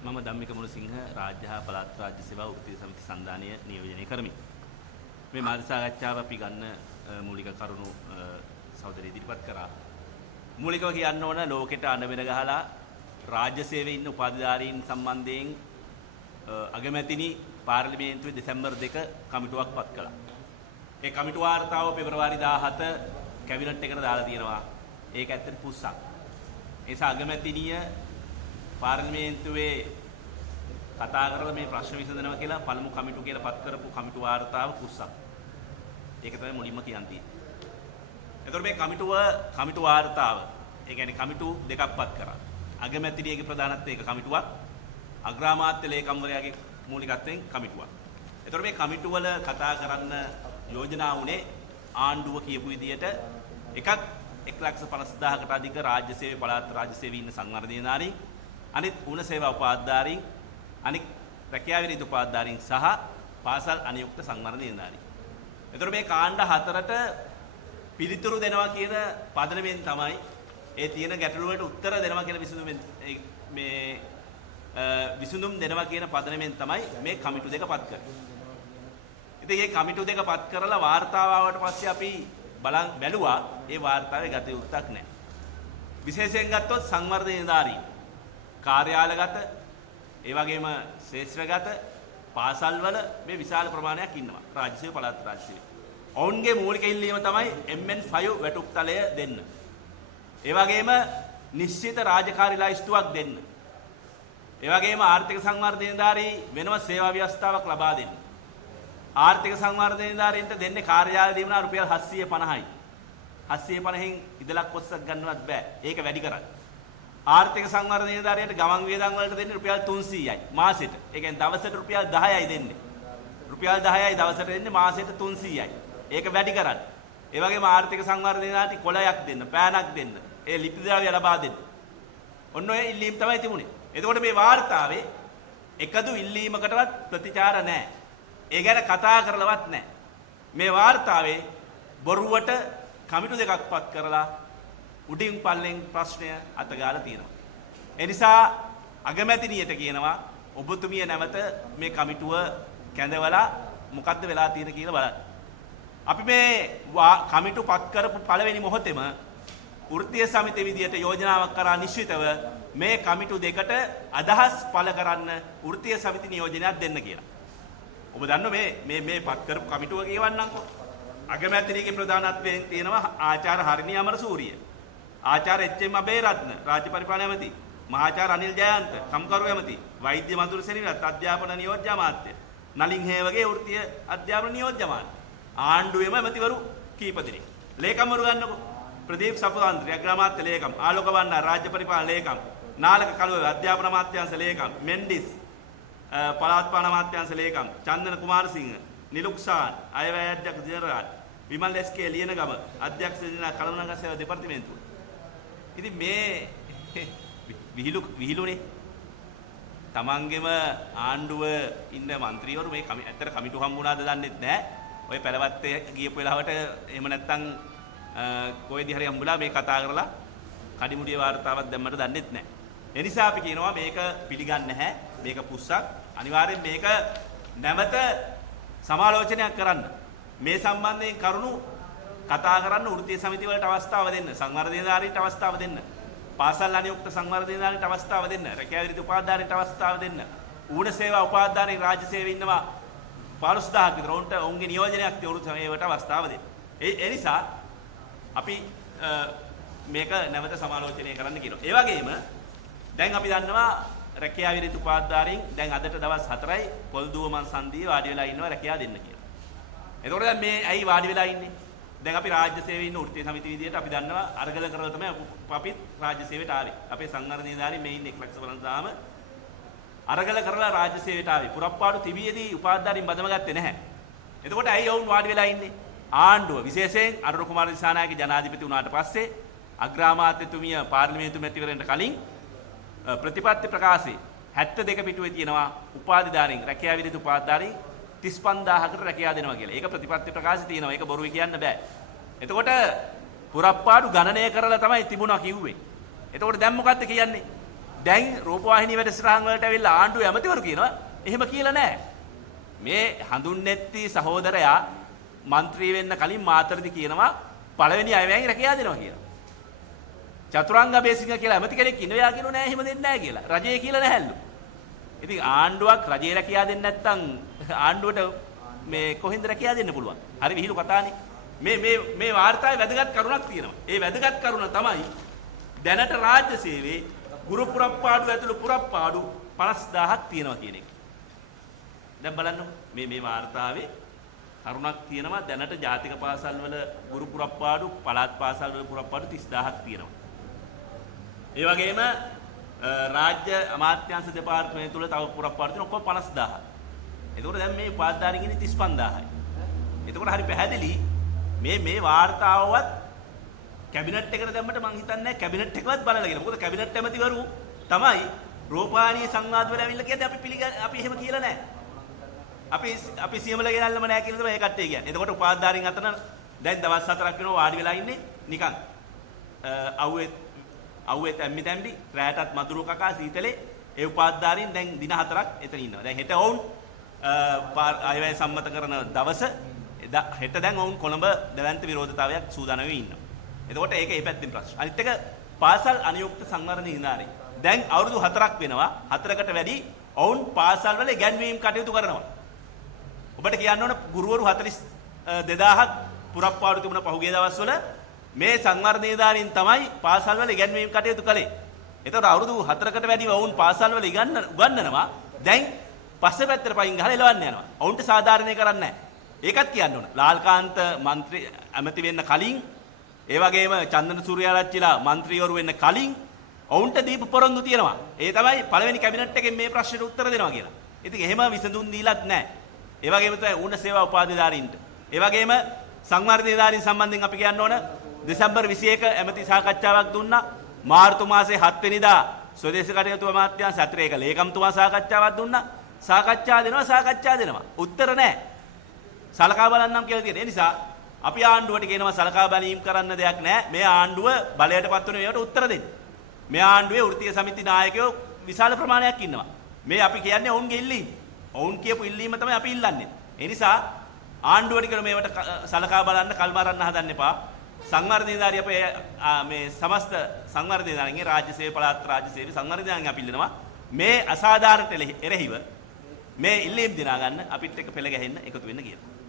මම ධම්මික මුණසිංහ රාජ්‍ය හා පළාත් රාජ්‍ය සේවා වෘත්තීය සමිති සන්ධානය නියෝජනය කරමි. මේ මාධ්‍ය සාකච්ඡාව අපි ගන්න මූලික කරුණු සහෝදරය ඉදිරිපත් කරා. මූලිකව කියන්න ඕන ලෝකෙට අඬබෙර ගහලා රාජ්‍ය සේවයේ ඉන්න උපාධිධාරීන් සම්බන්ධයෙන් අගමැතිනි පාර්ලිමේන්තුවේ දෙසැම්බර් 2 කමිටුවක් පත් කළා. ඒ කමිටු වාර්තාව පෙබරවාරි 17 කැබිනට් එකට දාලා තියෙනවා. ඒක ඇත්තට පුස්සක්. ඒ නිසා අගමැතිනිය පාර්ලිමේන්තුවේ කතා කරලා මේ ප්‍රශ්න විසඳනවා කියලා පළමු කමිටු කියලා පත් කරපු කමිටු වාර්තාව කුස්සක්. ඒක තමයි මුලින්ම කියන්නේ. එතකොට මේ කමිටු වාර්තාව ඒ කියන්නේ කමිටු දෙකක් පත් කරා. අගමැතිනියගේ ප්‍රධානත්වයක කමිටුවක්, අග්‍රාමාත්‍ය ලේකම්වරයාගේ මූලිකත්වයෙන් කමිටුවක්. එතකොට මේ කමිටු වල කතා කරන්න යෝජනා වුණේ ආණ්ඩුව කියපු විදිහට එකක් 1,50,000කට අධික රාජ්‍ය සේවයේ පළාත් රාජ්‍ය සේවයේ ඉන්න සංවර්ධනයනාරී, අනිත් උණ සේවා උපාධිධාරීන්, අනිත් රැකියාවේ නියුතු උපාධිධාරීන් සහ පාසල් අනියුක්ත සංවර්ධනයනාරී. එතකොට මේ කාණ්ඩ හතරට පිළිතුරු දෙනවා කියන පදනමෙන් තමයි ඒ තියෙන ගැටලු වලට උත්තර දෙනවා කියන විසඳුම් දෙනවා කියන පදනමෙන් තමයි මේ කමිටු දෙක පත් කරන්නේ. ඉතින් මේ කමිටු දෙක පත් කරලා වාර්තාව ආවට පස්සේ අපි බැලුවා ඒ වාර්තාවේ ගත යුත්තක් නැහැ. විශේෂයෙන් ගත්තොත් සංවර්ධනයනාරී කාර්යාලගත ඒ වගේම ශේෂ්ත්‍රගත පාසල්වල මේ විශාල ප්‍රමාණයක් ඉන්නවා රාජ්‍ය සේව පළාත් රාජ්‍ය සේවය. ඔවුන්ගේ මූලික ඉල්ලීම තමයි MN5 වැටුප්තලය දෙන්න. ඒ වගේම නිශ්චිත රාජකාරී ලයිස්තුවක් දෙන්න. ඒ වගේම ආර්ථික සංවර්ධනයදාරී වෙනම සේවා ව්‍යවස්ථාවක් ලබා දෙන්න. ආර්ථික සංවර්ධනයදාරීන්ට දෙන්නේ කාර්යාලය දීමනා රුපියල් 750යි. 750න් ඉදලක් කොස්සක් ගන්නවත් බෑ. ඒක වැඩි කරන්න. ආර්ථික සංවර්ධනයදාරයට ගමන් වියදම් වලට දෙන්නේ රුපියල් 300යි මාසෙට. ඒ කියන්නේ දවසට රුපියල් 10යි දෙන්නේ. රුපියල් 10යි දවසට දෙන්නේ මාසෙට 300යි. ඒක වැඩි කරන්න. ඒ වගේම ආර්ථික සංවර්ධනයදාරට කොළයක් දෙන්න, පෑනක් දෙන්න, ඒ ලිපි ද්‍රව්‍ය ලබා දෙන්න. ඔන්න ඔය ඉල්ලීම් තමයි තිබුණේ. එතකොට මේ වාර්තාවේ එකදු ඉල්ලීමකටවත් ප්‍රතිචාර නැහැ. ඒ ගැන කතා කරලවත් නැහැ. මේ වාර්තාවේ බොරුවට කමිටු දෙකක් පත් කරලා උඩින් පල්ලෙන් ප්‍රශ්නය අතගාලා තියෙනවා. ඒ නිසා අගමැතිනියට කියනවා ඔබතුමිය නැවත මේ කමිටුව කැඳවලා මොකද්ද වෙලා තියෙන්නේ කියලා බලන්න. අපි මේ කමිටු පත් කරපු පළවෙනි මොහොතේම වෘත්තීය සමිතිය විදියට යෝජනාවක් කරා නිශ්චිතව මේ කමිටු දෙකට අදහස් පළ කරන්න වෘත්තීය සමිති නියෝජනයක් දෙන්න කියලා. ඔබ දන්නව මේ පත් කරපු කමිටුව කියවන්නම්කෝ. අගමැතිනියගේ ප්‍රධානත්වයෙන් තියෙනවා ආචාර්ය හරිනී අමරසූරිය, ආචාර්ය එච්.එම්. අබේරත්න රාජ්‍ය පරිපාලන ඇමති, මහාචාර්ය අනිල් ජයන්ත කම්කරු ඇමති, වෛද්‍ය මధుර සෙනවිරත් අධ්‍යාපන නියෝජ්‍ය අමාත්‍ය, නලින් හේවගේ වෘත්තීය අධ්‍යාපන නියෝජ්‍ය අමාත්‍ය, ආණ්ඩුවේම ඇමතිවරු කීප දෙනෙක්. ලේකම්වරු ගන්නකො. ප්‍රදීප් සපුවන්ත්‍රි අග්‍රාමාත්‍ය ලේකම්, ආලෝක වන්නා රාජ්‍ය පරිපාලන ලේකම්, නාලක කළුව අධ්‍යාපන අමාත්‍යාංශ ලේකම්, මෙන්ඩිස් පළාත් පාලන අමාත්‍යාංශ ලේකම්, චන්දන කුමාරසිංහ, නිලුක්සාන් අයවැය අධ්‍යක්ෂ ජෙනරාල්, විමල් එස්.කේ ලියනගම අධ්‍යක්ෂ ජෙනරාල් කළමනාකර සේවා දෙපාර්තමේන්තුව. ඉතින් මේ විහිළුනේ තමන්ගේම ආණ්ඩුව ඉන්න മന്ത്രിවරු මේ ඇත්තට කමිටු හම්බුණාද දන්නෙත් නැහැ. ඔය පැලවත්තේ ගියපු වෙලාවට එහෙම නැත්තම් කොයිදී හරි හම්බුලා මේ කතා කරලා කඩිමුඩිය වාර්තාවක් දැම්මට දන්නෙත් නැහැ. ඒ නිසා අපි කියනවා මේක පිළිගන්නේ නැහැ. මේක පුස්සක්. අනිවාර්යෙන් මේක නැවත සමාලෝචනයක් කරන්න. මේ සම්බන්ධයෙන් කරුණු කතා කරන්න වෘත්තීය සමිති වලට අවස්ථාව දෙන්න. සංවර්ධනයදාරීන්ට අවස්ථාව දෙන්න. පාසල් අනියුක්ත සංවර්ධනයදාරීන්ට අවස්ථාව දෙන්න. රැකියාවේ නියුතු උපාධිධාරීන්ට අවස්ථාව දෙන්න. ඌණ සේවා උපාධිධාරීන් රාජ්‍ය සේවයේ ඉන්නවා 15000ක් විතර. උන්ට ඔවුන්ගේ නියෝජනයක් තියුණු සමයකට අවස්ථාව දෙන්න. ඒ නිසා අපි මේක නැවත සමාලෝචනය කරන්න කියනවා. ඒ වගේම දැන් අපි දන්නවා රැකියාවේ නියුතු උපාධිධාරීන් දැන් අදට දවස් 4යි පොල්දුවමන් සන්දියේ වාඩි වෙලා ඉන්නවා රැකියාව දෙන්න කියලා. එතකොට දැන් මේ ඇයි වාඩි වෙලා ඉන්නේ? දැන් අපි රාජ්‍ය සේවයේ ඉන්න වෘත්තීය සමිති විදියට අපි දන්නවා අරගල කරලා තමයි අපිත් රාජ්‍ය සේවයට ආවේ. අපේ සංවර්ධනයදාරීන් මේ ඉන්නේ 1,50,000ම අරගල කරලා රාජ්‍ය සේවයට ආවේ. පුරප්පාඩු තිබියදී උපාධිධාරීන් බදම ගත්තේ නැහැ. එතකොට ඇයි ඔවුන් වාඩි වෙලා ඉන්නේ? ආණ්ඩුව විශේෂයෙන් අරුණ කුමාර දිසානායක ජනාධිපති වුණාට පස්සේ අග්‍රාමාත්‍යතුමිය පාර්ලිමේන්තු මැතිවරණයට කලින් ප්‍රතිපත්ති ප්‍රකාශයේ 72 පිටුවේ තියෙනවා උපාධිධාරීන් රැකියාවේ නියුතු උපාධිධාරීන් 35000කට රැකියාව දෙනවා කියලා. ඒක ප්‍රතිපත්ති ප්‍රකාශය තියෙනවා. ඒක බොරුයි කියන්න බෑ. එතකොට පුරප්පාඩු ගණනය කරලා තමයි තිබුණා කිව්වේ. එතකොට දැන් මොකද්ද කියන්නේ? දැන් රූපවාහිනී වැඩසටහන් වලට ඇවිල්ලා ආණ්ඩුවේ ඇමතිවරු කියනවා එහෙම කියලා නැහැ. මේ හඳුන්නැත්ති සහෝදරයා മന്ത്രി වෙන්න කලින් මාතරදි කියනවා පළවෙනි අයවැයෙන් රැකියාව දෙනවා කියලා. චතුරංග බේසිංහ කියලා ඇමති කෙනෙක් ඉන්නවා කියනෝ නෑ එහෙම දෙන්නේ නැහැ කියලා. රජය කියලා නැහැලු. ඉතින් ආණ්ඩුවක් රජේ රැකියාව දෙන්නේ නැත්නම් ආණ්ඩුවට මේ කොහෙන්ද රැකියාව දෙන්න පුළුවන්? හරි විහිළු කතානේ. මේ වාර්තාවේ වැදගත් කරුණක් තියෙනවා. ඒ වැදගත් කරුණ තමයි දැනට රාජ්‍ය සේවයේ ගුරු පුරප්පාඩු ඇතුළු පුරප්පාඩු 50000ක් තියෙනවා කියන එක. දැන් බලන්න මේ වාර්තාවේ කරුණක් තියෙනවා දැනට ජාතික පාසල් වල ගුරු පුරප්පාඩු පළාත් පාසල් වල පුරප්පාඩු 30000ක් තියෙනවා. ඒ වගේම රාජ්‍ය අමාත්‍යාංශ දෙපාර්තමේන්තුව තුළ තව පුරප්පාඩු තියෙන ඔක්කොම 50000ක්. එතකොට දැන් මේ උපාධිධාරීන් ඉන්නේ 35000යි. එතකොට හරි පැහැදිලි මේ වාර්තාවවත් කැබිනට් එකට දැම්මට මං හිතන්නේ කැබිනට් එකවත් බලලා කියලා. මොකද කැබිනට් ඇමතිවරු තමයි රූපවාහිනී සංවාද වල ඇවිල්ලා කියන්නේ අපි එහෙම කියලා නැහැ. අපි සියමල ගෙනල්ලම නැහැ කියලා තමයි ඒ කට්ටිය කියන්නේ. එතකොට උපාධිධාරීන් අතර දැන් දවස් 4ක් වෙනවා වාඩි වෙලා ඉන්නේ නිකන් අවුවේ තැම්බි රැයටත් මදුරු කකා සීතලේ ඒ උපාධිධාරීන් දැන් දින 4ක් එතන ඉන්නවා. දැන් හෙට වුන් අයවැය සම්මත කරන දවස හෙට දැන් වුන් කොළඹ දැවැන්ත විරෝධතාවයක් සූදානම් වෙමින් ඉන්නවා. එතකොට ඒක ඒ පැත්තෙන් ප්‍රශ්න. අනිත් එක පාසල් අනියුක්ත සංවර්ධන නිලධාරී. දැන් අවුරුදු 4ක් වෙනවා. 4කට වැඩි වුන් පාසල් වල ඉගැන්වීම් කටයුතු කරනවා. ඔබට කියන්න ඕන ගුරුවරු 42000ක් පුරප්පාඩු තිබුණ පහුගිය දවස්වල මේ සංවර්ධන නිලධාරීන් තමයි පාසල් වල ඉගැන්වීම් කටයුතු කළේ. එතකොට අවුරුදු 4කට වැඩි වුන් පාසල් වල උගන්වනවා. දැන් පස්සේ පැත්තට පයින් ගහලා එලවන්න යනවා. වුන්ට සාධාරණය කරන්නේ නැහැ. ඒකත් කියන්න ඕන. ලාල්කාන්ත മന്ത്രി ඇමති වෙන්න කලින් ඒ වගේම චන්දන සූර්යාරච්චිලා മന്ത്രിවරු වෙන්න කලින් වුන්ට දීපු පොරොන්දු තියෙනවා. ඒ තමයි පළවෙනි කැබිනට් එකෙන් මේ ප්‍රශ්නෙට උත්තර දෙනවා කියලා. ඉතින් එහෙම විසඳුම් දීලත් නැහැ. ඒ වගේම තමයි ඌණ සේවා උපාධිධාරීන්ට. ඒ වගේම සංවර්ධන නිලධාරීන් සම්බන්ධයෙන් අපි කියන්න ඕන දෙසැම්බර් 21 ඇමති සාකච්ඡාවක් දුන්නා. මාර්තු මාසේ 7 වෙනිදා ස්වදේශ කටයුතු අමාත්‍යාංශ අතිරේක ලේකම්තුමා සාකච්ඡාවක් දුන්නා. සාකච්ඡා දෙනවා. උත්තර නැහැ. සලකා බලන්නම් කියලා තියෙන. ඒ නිසා අපි ආණ්ඩුවට කියනවා සලකා බැලීම් කරන්න දෙයක් නැහැ. මේ ආණ්ඩුව බලයට පත් වෙන මේවට උත්තර දෙන්න. මේ ආණ්ඩුවේ වෘත්තීය සමිති නායකයෝ විශාල ප්‍රමාණයක් ඉන්නවා. මේ අපි කියන්නේ ඔවුන්ගේ ඉල්ලීම. ඔවුන් කියපු ඉල්ලීම තමයි අපි ඉල්ලන්නේ. ඒ නිසා ආණ්ඩුවට කියන මේවට සලකා බලන්න කල්මරන්න හදන්න එපා. සංවර්ධන නිලධාරී අපේ මේ සමස්ත සංවර්ධන නිලධාරීන්ගේ රාජ්‍ය සේවය පළාත් රාජ්‍ය සේවය සංවර්ධන නිලධාරීන් අපි ඉල්ලනවා මේ අසාධාරණට එරෙහිව මේ ඉල්ලීම් දිනා ගන්න අපිත් එක්ක පෙළ ගැහෙන්න එකතු වෙන්න කියලා.